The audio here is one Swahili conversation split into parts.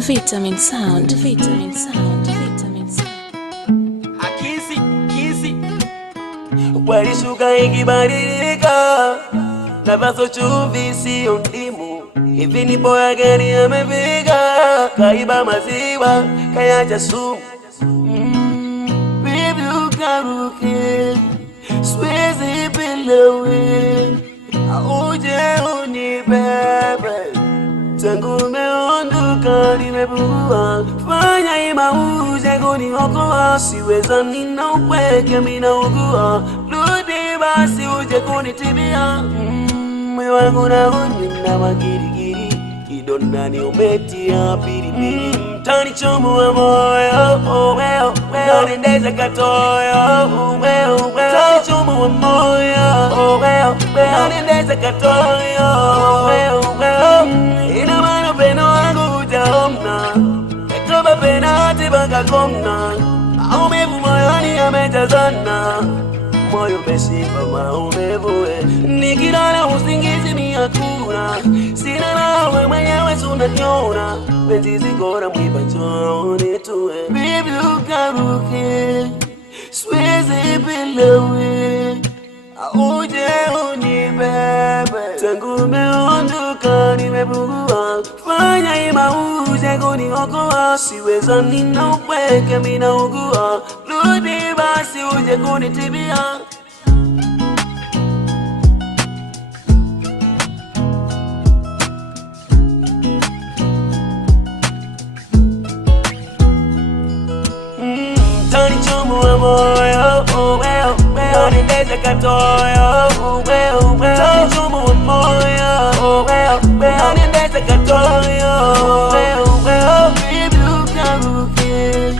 Vitamin Sound, Vitamin Sound, Vitamin Sound. Akisi walishuka ikibadilika, navazo chumvi sio ndimu. Hivi ni boya gani amefika? Kaiba maziwa kayacha sumu. Baby ukaruke, siwezi bila wewe. Auje unibebe, tangu umeondoka nimepungua. Fanya ima uje kuniokoa, siweza nina upweke mina ugua. Rudi basi uje kunitibia. Moyo wangu na unina makirikiri, kidonda umetia pilipili. Utanichomua moyo, unanendeza katoyo. Utanichomua moyo, unanendeza katoyo. Ina maana upendo wangu utaona, etoba penati baka kona. Maumivu moyoni yamejazana, moyo umeshiba maumivu. Nikilala usingizi mimi hakuna, sina nawe mwenyewe unaniona. Penzi zikora mwiba chooni tuwe. Baby ukaruke, siwezi bila wewe. Auje unibebe, tangu umeondoka nimepungua. Fanya ima uje kuniokoa, siweza nina upweke mina ugua. Rudi basi uje kunitibia. Utanichomua moyo, unanendeza katoyo. Utanichomua moyo, unanendeza katoyo. Baby ukaruke,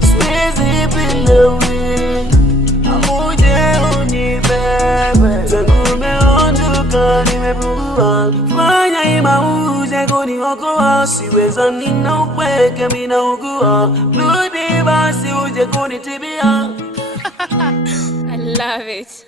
siwezi bila wewe. Auje unibebe, tangu umeondoka nimepungua. Fanya ima uje kuniokoa, siweza nina upweke mina ugua. Rudi basi uje kunitibia. I love it.